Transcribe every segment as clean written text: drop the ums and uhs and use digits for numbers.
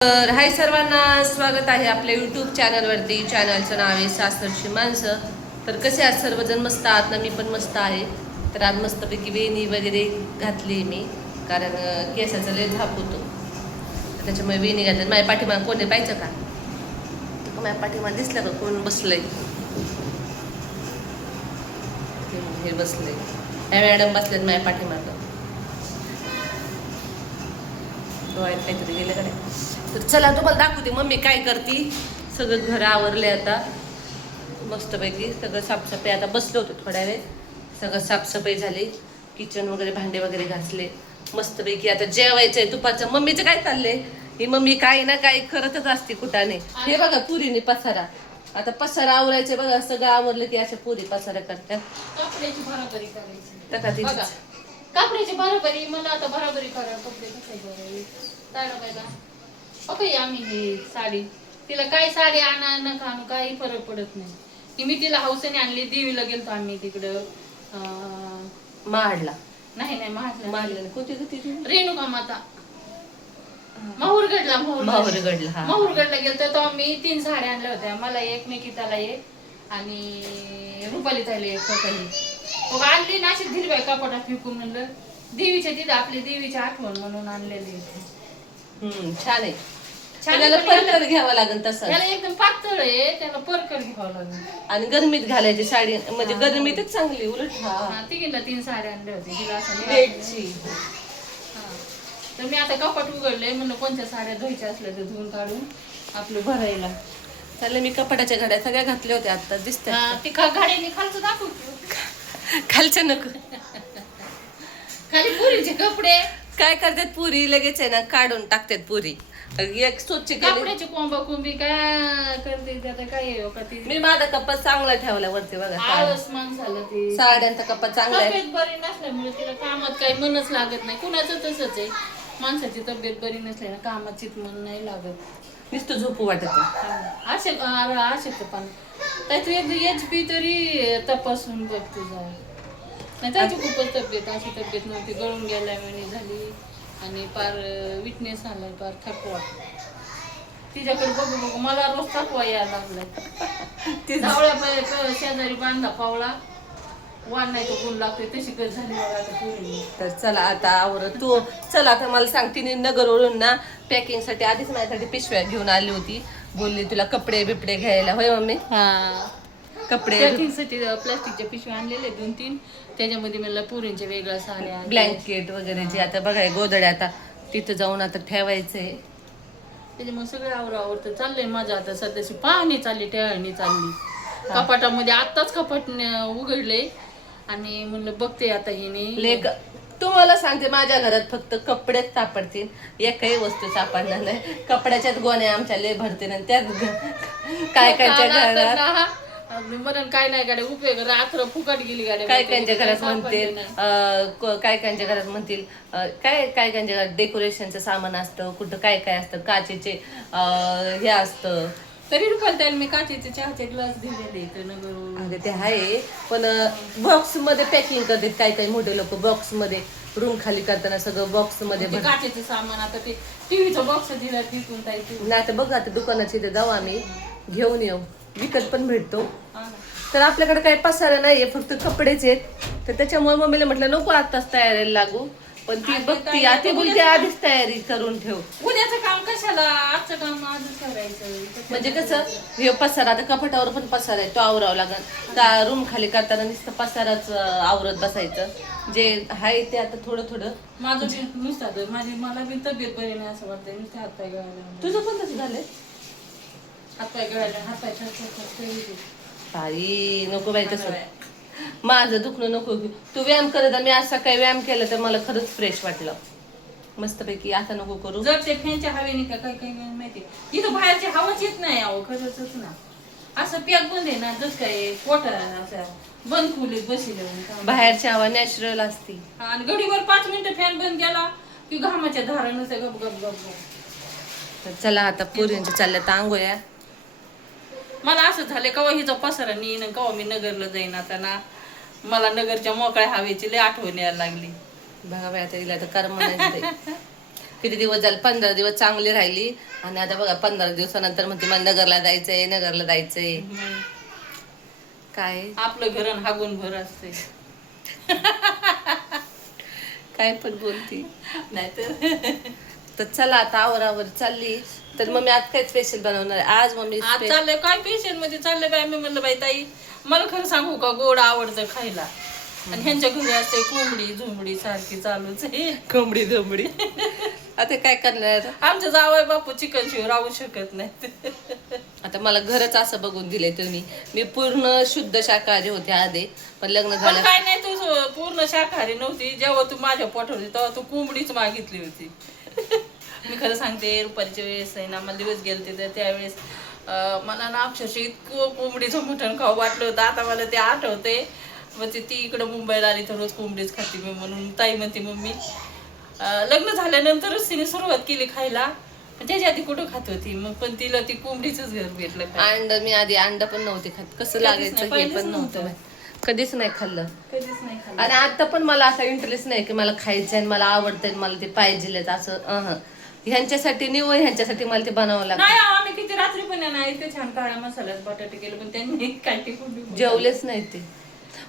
तर हाय सर्वांना, स्वागत आहे आपल्या यूट्यूब चॅनलवरती. चॅनलचं नाव आहे सासरची माणसं. तर कसे आज सर्वजण मस्त आहात ना? मी पण मस्त आहे. तर आज मस्तपैकी वेणी वगैरे घातली मी, कारण केसाचा लय झाप होतो, त्याच्यामुळे वेणी घातली. माझ्या पाठीमाग कोणी पाहिजे का? माझ्या पाठीमाग दिसलं का कोण बसलंय? हे बसलंय, ह्या मॅडम बसल्यात माझ्या पाठीमाग. डोळ्यात काहीतरी गेलं का नाही? तर चला तुम्हाला दाखवते मम्मी काय करते. सगळं घर आवरले आता मस्तपैकी, सगळं साफसफाई. आता बसलो होतो थोड्या वेळ, सगळं साफसफाई झाली, किचन वगैरे भांडे वगैरे घासले मस्तपैकी. आता जेवायचंय दुपारचं. मम्मीचं काय चाललंय? ही मम्मी काही ना काही करतच असते कुठाने. हे बघा पुरीने पसारा, आता पसारा आवरायचं बघा. सगळं आवरलं की अशा पुरी पसारा करतात. कपड्याची बराबरी करायची बघा, कपड्याची बराबरी. मला आता बराबरी करा कपडे कसे बघा. ओके, आम्ही ही साडी तिला काय साडी आणा नका आणू काही फरक पडत नाही. की मी तिला हौसेने आणली. देवीला गेलतो आम्ही तिकडं महाडला. नाही महाडला कोणती होती? रेणुका माता माहूरगडला. माहूरगडला गेलतो तेव्हा मी 3 साड्या आणल्या होत्या. मला एक, निकिताला एक आणि रुपाली ताईला एक. स्वतःही आणली नाशिक दिली बाई कपाटात फेकून. म्हणलं देवीच्या तिथं आपली देवीची आठवण म्हणून आणलेली. छान आहे. त्याला परकर घ्यावं लागेल तसं. त्याला एकदम पातळ आहे, त्याला परकर घ्यावं लागेल. आणि गरमीत घालायची साडी, म्हणजे गरमीतच चांगली. उलट तिघीला 3 साड्या आणल्या होत्या तिला असं. तर मी आता कपाट उघडले, म्हणलं कोणत्या साड्या धुवायच्या असल्या तर धुवून काढून आपलं भरायला चालले. मी कपाटाच्या घड्या सगळ्या घातल्या होत्या, आता दिसतात. ती गाड्याने खालचं दाखवतो. खालच्या नको, खाली पुरीचे कपडे काय करतात पुरी लगेच आहे ना काढून टाकतात पुरी. एक स्वच्छ कपड्याची कोंबा कोंबी काय करते आता काय का ती. मी माझा कप्पा चांगला ठेवला वरती बघा. आळस माणसाला ते साड्यांचा कप्पा चांगला आहे. तब्येत बरी नसल्यामुळे तिला कामात काही मनच लागत नाही. कुणाचं तसंच आहे, माणसाची तब्येत बरी नसल्याने कामात मन नाही लागत, नुसतं झोपू वाटत. पण त्याची HP तरी तपासून बघ तुझा. नाही त्याची खूपच तब्येत अशी तब्येत नव्हती, गळून गेल्या वेळी झाली आणि पार विटनेस आलाय, पार थकवा. तिच्याकडे बघू बघू मला रोज थकवा यायला लागलाय. धावळ्या शेजारी बांधा पावला वाण नाही तो गुण लागतोय, तशी कधी झाली आता पूर्ण. तर चला आता आवर तू. चला आता मला सांग, तिने नगरवरून ना पॅकिंग साठी आधीच माझ्यासाठी पिशव्या घेऊन आली होती. बोलली तुला कपडे बिपडे घ्यायला. होय मम्मी? कपडे पॅकिंगसाठी प्लास्टिकच्या पिशव्या आणलेले 2-3. त्याच्यामध्ये मला पुरींच्या वेगळ्या साड्या, ब्लँकेट वगैरे जे आता बघाय गोधड्या आता तिथं जाऊन आता ठेवायचंय. त्याच्यामुळे सगळं आवडतं चाललंय माझं. आता सध्याची पाहणी चालली, टेहळणी चालली कपाटामध्ये. आत्ताच कपाट उघडले आणि म्हणलं बघते आता हिने. तुम्हाला सांगते, माझ्या घरात फक्त कपडेच सापडतील, एकही वस्तू सापडणार नाही. कपड्याच्याच गोण्या आमच्या लय भरतील आणि त्याच काय कायच्या घरात मरण काय नाही गाड्या उपयोग. रात्र फुकट गेली गाड्या. काय कायच्या घरात म्हणतील, काय कायच्या घरात म्हणतील काय कायच्या घरात डेकोरेशनचं सामान असतं, कुठं काय काय असतं, काचेचे हे असतं. तरी रुपाल मी काचेचे चहाचे ग्लास दिलेले. ते आहे, पण बॉक्स मध्ये पॅकिंग करतात काय काय मोठे लोक. बॉक्स मध्ये रूम खाली करताना सगळं बॉक्स मध्ये काचेचं सामान. आता ते टीव्हीचा बॉक्स दिला विकून नाही. आता बघ आता दुकानाची इथे जाऊ आम्ही, घेऊन येऊ, विकत पण भेटतो. तर आपल्याकडे काही पसारा नाहीये, फक्त कपडेच आहेत. तर त्याच्यामुळे मम्मीला म्हटलं नको आताच तयारीला लागू, पण ती बघती आता बोलते आधीच तयारी करून ठेव. उद्याचं काम कशाला, आजचं काम आजच करायचं. म्हणजे कसं हे पसारा आता कपाटावर पण पसारा आहे, तो आवरावं लागेल. त्या रूम खाली करताना नुसतं पसाराच आवरत बसायचं. जे आहे ते आता थोडं थोडं. माझं नुसतं मला बी तब्येत बरी नाही असं वाटतंय. नुसते हातपाय गळायला. तुझं पण तसं झालंय? हातपाय गळायला, हातपाय बाई नको बाई तसं. माझं दुखणं नको. तू व्यायाम करत, मी आज सकाळी व्यायाम केला तर मला खरंच फ्रेश वाटलं मस्तपैकी. आता नको करू. जर ते फॅनच्या हवेने का काही माहिती, इथं बाहेरची हवाच येत नाही. अहो खरंच ना, असं पॅक बंद आहे ना, जस काय पोट असं बंद खोलीत बसले. बाहेरची हवा नॅचरल असते. आणि घडीवर 5 मिनिटं फॅन बंद केला की घामाच्या धारा नुसतं गप गप गप गप. चला आता पोरींच्या चालल्या तर आंघोळ्या. मला असं झालं कवा हिचा पसारा नेईन, कवा मी नगरला जाईन. आता ना मला नगरच्या मोकळ्या हवेची लय आठवण यायला लागली. बघा बाई आता हिला तर कर्म नाही. किती दिवस झाले, 15 दिवस चांगली राहिली आणि आता बघा 15 दिवसानंतर म्हणते मला नगरला जायचंय, नगरला जायचंय. काय आपलं घर हागून भर असते. काय पण बोलती. नाहीतर तर चला आता आवर चालली. तर मम्मी आज काय स्पेशल बनवणार आहे? आज मम्मी आज चाललंय काय पेशंट मध्ये चाललंय बाई. मी म्हणलं बाई ताई मला खरं सांगू का, गोड आवडतं खायला आणि ह्यांच्या घरी असते कोंबडी झुंबडी सारखी चालूच आहे. कोंबडी झोंबडी. आता काय करणार? आमच्या जावई बापू चिकन शिव राहू शकत नाही. आता मला घरच असं बघून दिलंय तुम्ही. मी पूर्ण शुद्ध शाकाहारी होते आधी, पण लग्न पण झालं काय नाही, तू पूर्ण शाकाहारी नव्हती. जेव्हा तू माझ्या पोटावर होती तेव्हा तू कोंबडीच मागितली होती. मी खरं सांगते, रुपारीच्या वेळेस आहे ना मला दिवस गेलते तर त्यावेळेस मला ना अक्षरशः इतकं कोंबडीचं मटण खाऊ वाटलं होतं. आता मला ते आठवते. मग ती इकडं मुंबईला आली तर रोज कोंबडीच खाते मी. म्हणून ताई म्हणते मम्मी लग्न झाल्यानंतरच तिने सुरुवात केली खायला. पण त्याच्या आधी कुठं खात होती मग, पण तिला ती कोंबडीच घर भेटलं. अंड मी आधी अंड पण नव्हते खात. कसं लागायचं हे पण नव्हतं माहित. कधीच नाही खाल्लं. कधीच नाही खाल्लं. आणि आता पण मला असा इंटरेस्ट नाही की मला खायचं आहे, मला आवडतंय, मला ते पाहिजे असं. ह्यांच्यासाठी निवड, ह्यांच्यासाठी मला ते बनावं लागतं. नाही आम्ही किती रात्री पण नाही इतकं छान काळ्या मसाल्यात बटाटे केलं, पण त्यांनी काय टिकून जेवलेच नाही ते.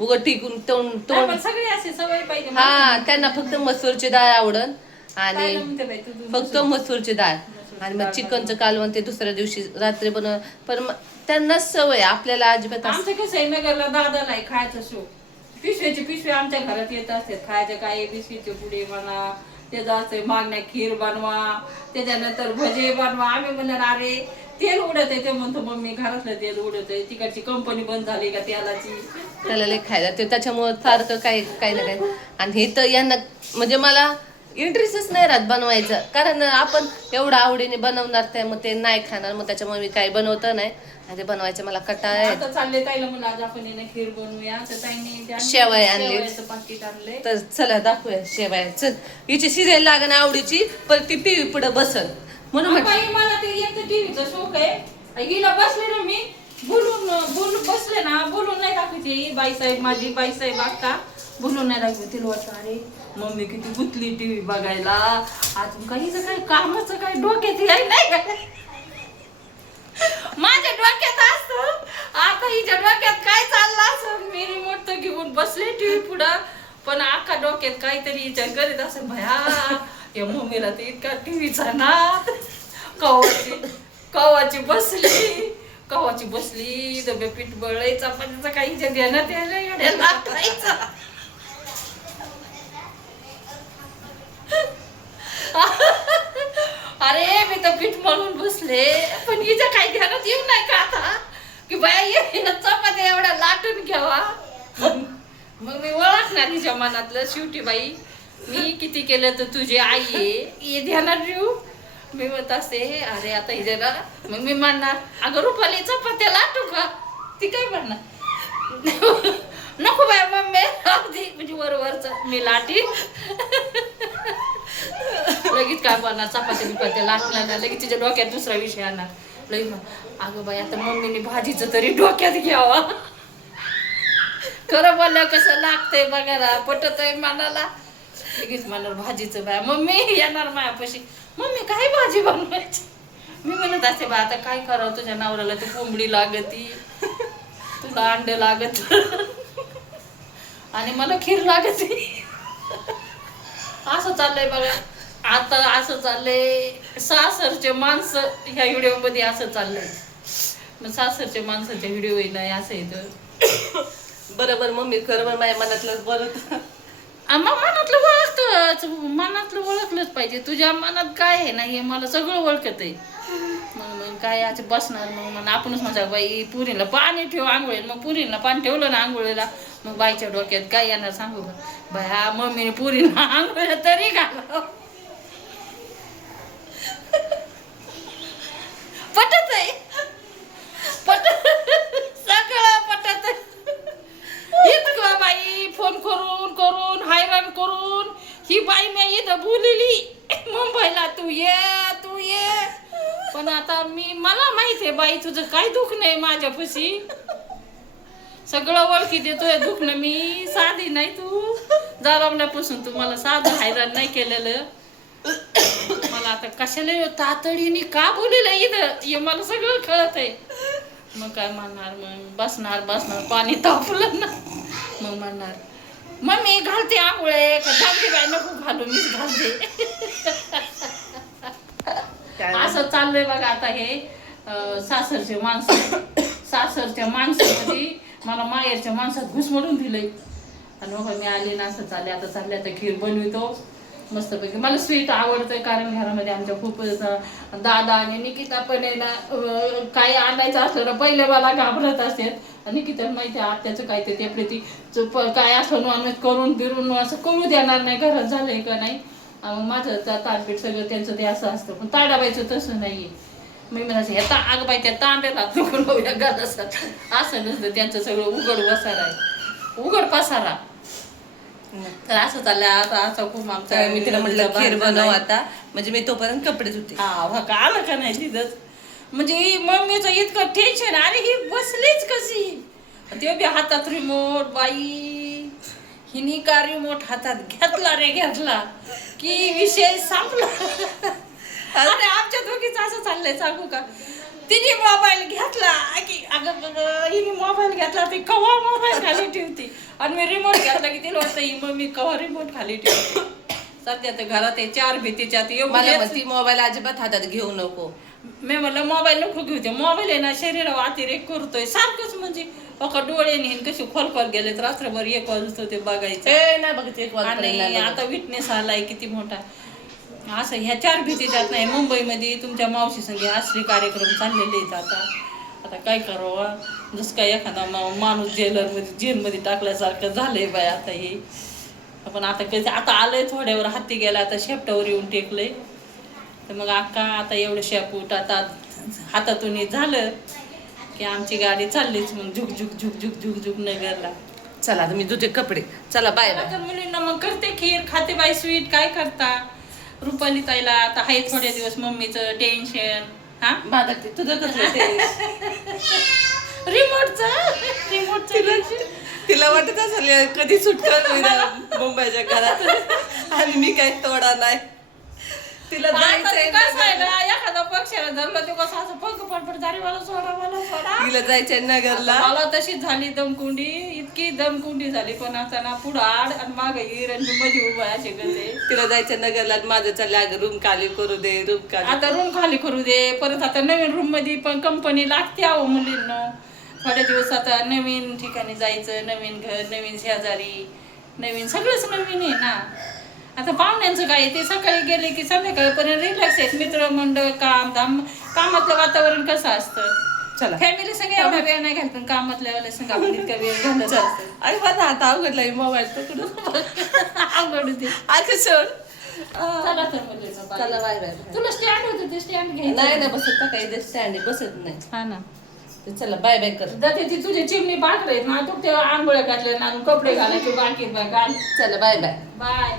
उगं टिकून तोंड पण सगळे असे सवय पाहिजे. हा, त्यांना फक्त मसूरची डाळ आवडन आणि काय म्हणते बाई तू फक्त मसूरची डाळ. आणि मग चिकनचं कालवण ते दुसऱ्या दिवशी रात्री बनव. पण त्यांना सवय, आपल्याला अजिबात आमचं कसं आहे, नगरला दादा नाही खायचं शो. पिशव्याची पिशवी आमच्या घरात येत असतात खायचे. काय बिस्किटचे पुडे म्हणा, त्याचं असं मागण्या खीर बनवा, त्याच्यानंतर भजे बनवा. आम्ही म्हणणार अरे तेल उडत आहे. ते म्हणतो मम्मी घरातलं तेल उडत आहे, तिकडची कंपनी बंद झाली का तेलाची. त्याला लय खायला ते त्याच्यामुळं सारखं काही ना काही. आणि हे तर यांना म्हणजे मला इंटरेस्टच नाही राहत बनवायचं, कारण आपण एवढं आवडीने बनवणार ते मग ते नाही खाणार. मग त्याच्यामुळे मी काही बनवत नाही आणि ते बनवायचं मला कंटाळा आहे. आता चालले ताईला म्हणलं आज आपण येणं खीर बनवूया. तर ताईने शेवया आणले. शेवयाचं पाकिट आणले. तर चला दाखवूया शेवया. चल, हिची सिरियल लागण आवडीची, पण ती टीव्ही पुढे बसल म्हणून म्हटलं. बाई मला ते एक टीव्हीचा शौक आहे. हिला बसले ना मी बोलून बसले ना, बोलून नाही दाखवते. बाईसाहेब माझी बाईसाहेब अक्का बोलून नाही दाखवते. तिला वाटतं अरे मम्मी किती गुतली टीव्ही बघायला, अजून काहीच काय कामाचं काय डोक्यात याय नाही. माझ्या डोक्यात असतं आता हिच्या डोक्यात काय चाललं असं. मी रिमोट तर घेऊन बसले टीव्ही पुढं, पण अख्खा डोक्यात काहीतरी हिच्या करीत असं. भया या मम्मीला तर इतका टीव्हीचा नाद. कवाची बसली डबे पीठ बळायचा, पण काही देण्यात यायला. अरे मी तर पीठ मळून बसले, पण हिच्या काही ध्यानात येऊ नाही का आता की बाया चपात्या एवढ्या लाटून घ्यावा. मग मी ओळखणार हिच्या मनातलं, शेवटी बाई मी किती केलं तर तुझी आई आहे हे ध्यानात ठेवू. मी म्हणत असते अरे आता हिच्याला. मग मी म्हणणार अगं रुपाली चपात्या लाटू का? ती काय म्हणणार नको बाय मम्मी अगदी म्हणजे वरवरच मी लाटी. लगेच काय बनणार चपात्या बिपात्या लाटणार ना, लगेच तिच्या डोक्यात दुसरा विषय आणणार. लगेच अगं बाई आता मम्मीने भाजीचं तरी डोक्यात घ्यावा. खरं बोलल्या कसं लागतंय बघायला, पटत आहे मनाला. लगेच म्हणणार भाजीचं बाय मम्मी येणार मायापाशी, मम्मी काय भाजी बनवायची. मी म्हणत असते बा आता काय करावं, तुझ्या नवऱ्याला ती कोंबडी लागती, तुला अंड लागत आणि मला खीर लागती. असं चाललंय बघा आता. असं चाललंय सासरचे माणसं ह्या व्हिडिओ मध्ये असं चाललंय. मग सासरच्या माणसाच्या व्हिडिओ नाही असं येतं. बरोबर मम्मी, खरं माझ्या मनातलं बरं. मग मनातलं ओळखलंच पाहिजे. तुझ्या मनात काय आहे ना हे मला सगळं ओळखत आहे. मग काय आज बसणार मग आपणच म्हणा बाई पुरीला पाणी ठेव आंघोळीला. मग पुरीला पाणी ठेवलं ना आंघोळीला, मग बाईच्या डोक्यात काय येणार सांगू का, बाया मम्मीने पुरीला आंघोळीला तरी घाला. पटत आहे सगळं पटत. इतकं बाई फोन करून हैराण करून ही बाई मी इथं बोलली मुंबईला तू ये. पण आता मला माहिती आहे बाई तुझं काय दुःख नाही माझ्यापाशी. सगळं ओळखी देतोय दुखणं. मी साधी नाही, तू जरवण्यापासून तू मला साधं हैराण नाही केलेलं. आता कशाला तातडीने का बोललेलं इथं हे मला सगळं कळत आहे. मग काय म्हणणार, मग बसणार पाणी तापलं ना, मग म्हणणार मम्मी घालते आंघोळे का घालते बाय, नको घालू मीच घालते. असं चाललंय बघा आता हे सासरच्या माणसामध्ये मला माहेरच्या माणसात घुसमडून दिलंय. आणि मग मी आले ना, असं चालले आता खीर बनवितो मस्तपैकी. मला स्वीट आवडतंय कारण घरामध्ये आमच्या खूप दादा आणि निकिता पण आहे ना, काही आणायचं असलं ना पहिले मला घाबरत असतात. आणि निकिता माहिती आहे आत्याचं काय ते प्रति काय असलं नॉनव्हेज करून बिरून असं करू देणार नाही, घरात झालंय का नाही. माझं तारपीठ सगळं त्यांचं ते असं असतं, पण ताडाबाईचं तसं नाहीये. मी म्हणायचं ह्या आगबाई त्या तांब्याला नको असं नसतं, त्यांचं सगळं उघड वसारा आहे, उघड पसारा. तर असं चाललंय आता. असं खूप आमचा मी तिला म्हटलं खीर बनव आता, म्हणजे मी तोपर्यंत कपडे धुते. हा का आलं का नाही तिथंच. म्हणजे मम्मीचं इतकं टेन्शन, अरे ही बसलीच कशी, ते बी हातात रिमोट. बाई हिनी का रिमोट हातात घेतला की विषय संपला. अरे आमच्या दोघीच असं चाललंय सांगू का, तिने मोबाईल घेतला की अगं हिने मोबाईल घेतला ती कवा मोबाईल खाली ठेवती, आणि मी रिमोट घेतला की तिला वाटतं ही मम्मी कवा रिमोट खाली ठेवते. सध्या तर घरात आहे चार भीतीच्यात ती मोबाईल अजिबात हातात घेऊ नको. मी म्हणलं मोबाईल नको घेऊ, मोबाईल आहे ना शरीरावर अतिरेक करतोय सारखंच. म्हणजे अका डोळे नेहन कशी खोल गेलेत, रात्रभर एक वाजतो ते बघायचं नाही बघते. आणि आता विटनेस आलाय किती मोठा. असं ह्या चार भीतीच्यात नाही. मुंबईमध्ये तुमच्या मावशी संगे असले कार्यक्रम चाललेले आहेत आता काय करावं. जसं काय एखादा माणूस जेलमध्ये टाकल्यासारखं झालंय बाय आता हे. आपण आता आलंय थोड्यावर हाती गेला, आता शेपटावर येऊन टेकलंय. तर मग अक्का आता एवढं शेपूट आता हातातून झालं की आमची गाडी चाललीच मग झुक नगरला. चला आता मी धुते कपडे. चला बाय बाय. तर मुलींना मग करते खीर, खाते बाय स्वीट. काय करता रुपाली ताईला आता आहे थोडे दिवस मम्मीचं टेन्शन. हा बाधकते तुझं कसं रिमोटचं तिला वाटत असेल कधी सुटका होईल मुंबईच्या घरात, आणि मी काही तोडा नाही. तिला एखादा पक्षाला धरलं ते कसं असं पडपड झाली, मला सोडा. तिला जायचंय नगरला. मला तशीच झाली दमकुंडी, इतकी दमकुंडी झाली. पण आता ना पुढं आड आणि मागे हिर आणि मध्ये उभा असे गले. तिला जायचं नगरला, माझं चाललं अगं रूम खाली करू दे, आता रूम खाली करू दे. परत आता नवीन रूम मध्ये पण कंपनी लागते अहो मुलींना. थोड्या दिवस आता नवीन ठिकाणी जायचं, नवीन घर, नवीन शेजारी, नवीन सगळंच नवीन आहे ना. आता पाहुण्यांचं काय, ते सकाळी गेले की संध्याकाळपर्यंत रिलॅक्स आहेत. मित्रमंडळ, कामातलं वातावरण कसं असतं. चला फॅमिली सगळे एवढा वेळ नाही घालत, पण कामातल्या संग आपण इतका वेळ घालत असतं. आई माझा हात अवघडला मोबाईल पकडून अवघड होते. आता सोड. चला तर मुलींना चला बाय बाय. तुला स्टँड होतं ते स्टँड घ्यायचं. नाही ना बसत का काही स्टँड बसत नाही. हा ना. चला बाय बाय कर. जाते ती तुझे चिमणी बाकलेत ना, तू ते आंघोळ्या घातल्या ना, कपडे घालायचे बाकी घाल. चला बाय बाय. बाय.